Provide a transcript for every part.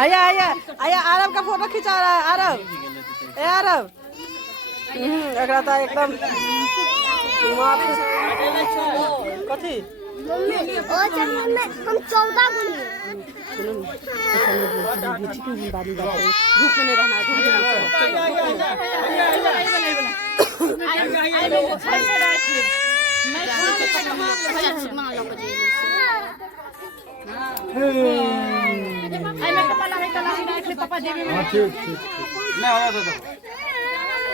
आया आया आया आरब का फोटो खिंचा रहा है। आरब ए आरब एकरा तो एकदम कथी हम 14 गुनी धूप में नहीं रहना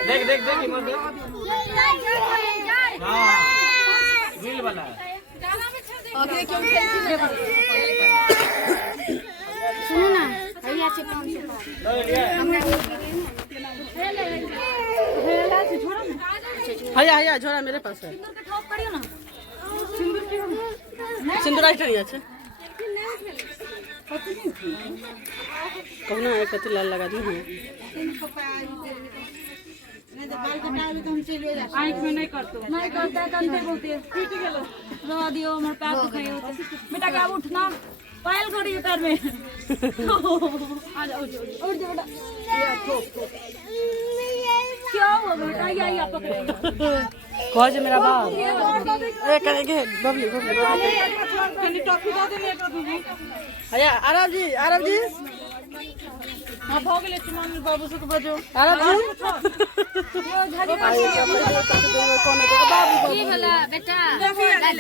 देख देख देख वाला सुनो ना भैया से हया हया झोरा मेरे पास है सिंदूर नहीं আছে कहना एक कति लाल लगा दी है आँख में नहीं करता कंधे बोलते टूट गेलो रह दियो हमर पैर दुखाई होते बेटा का उठना पायल घड़ी उतार में आ जाओ उठ जा बेटा क्या हुआ बेटा या पकड़े कह जे मेरा बाप ए करेंगे बबली बबली कनी टॉफी दे देने एक दूजी हया आरब जी हां भ गेले तुमान बाबू से तो बजो आरब जी यो झाड़ी की भला बेटा अच्छा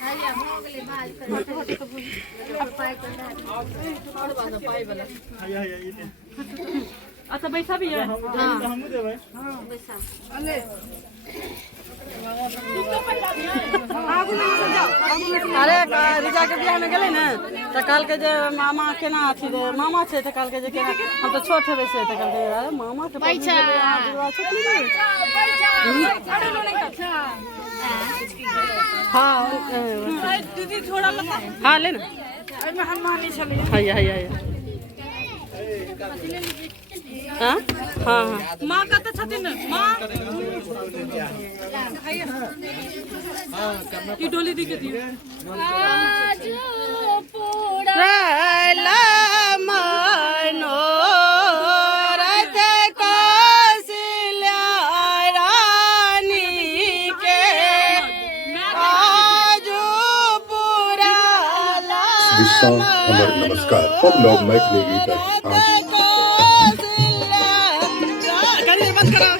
भैया हो गेले बाल कर अच्छा पैसा भी है हम देबै पैसा अरे रिजा के बियाह में गेले ना तो कल के जे मामा केना अथी रे मामा छे तो कल के जे केना हम तो छोट हेबे से तो कल के अरे मामा के पैसा हां दीदी थोड़ा मत हां ले ना में हम मानी चले हया हया हां हां मां का तो छथिन मां ये डोली दी के दी आज पूरा रैला मनो रत कौशल्या रानी के आज पूरा विश्वास अमर नमस्कार हम लोग मैथिली गीत बंद करो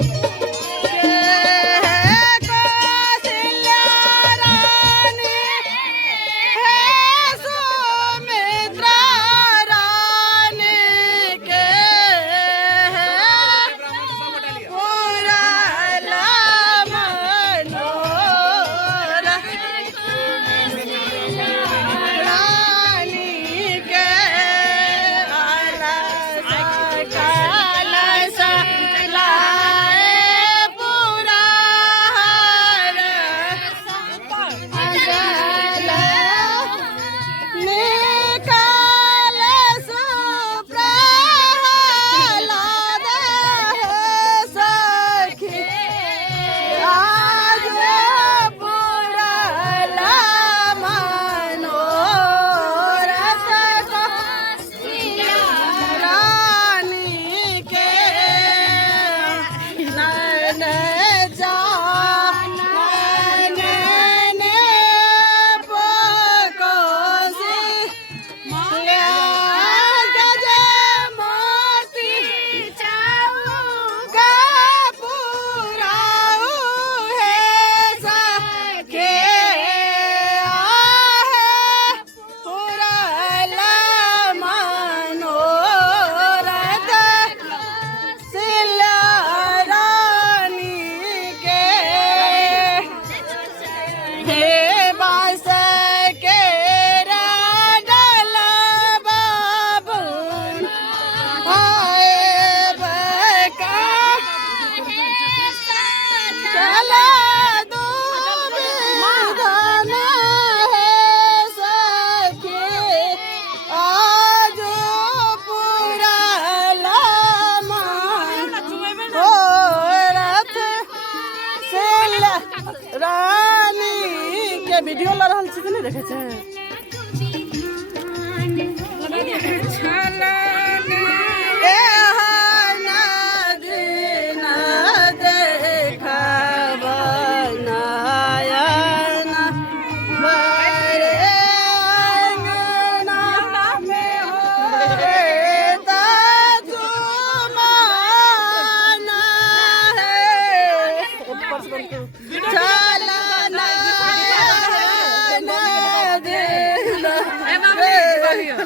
अरे वीडियो ला रहल छी नहीं देखे छे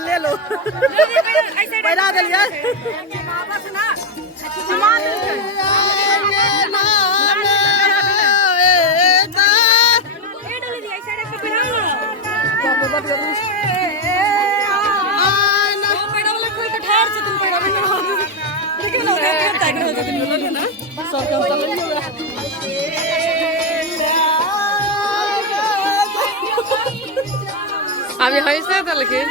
ले लो पैरा दिलिए अभी हंसे तो लेकिन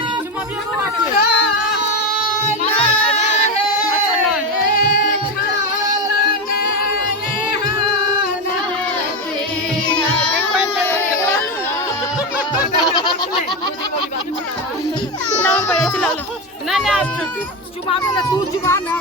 नहीं आप चुपावे ना तू चुपा ना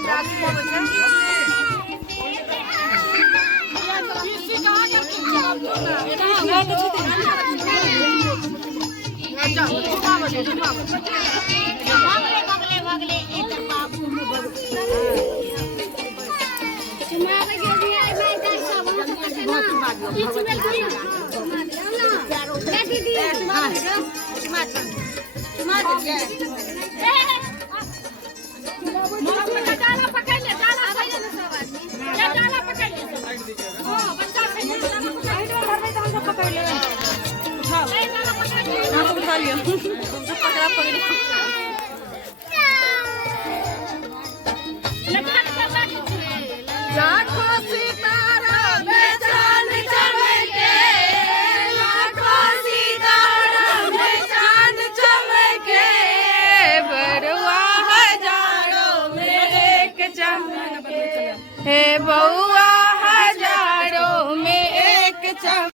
उठा लियो हे बहु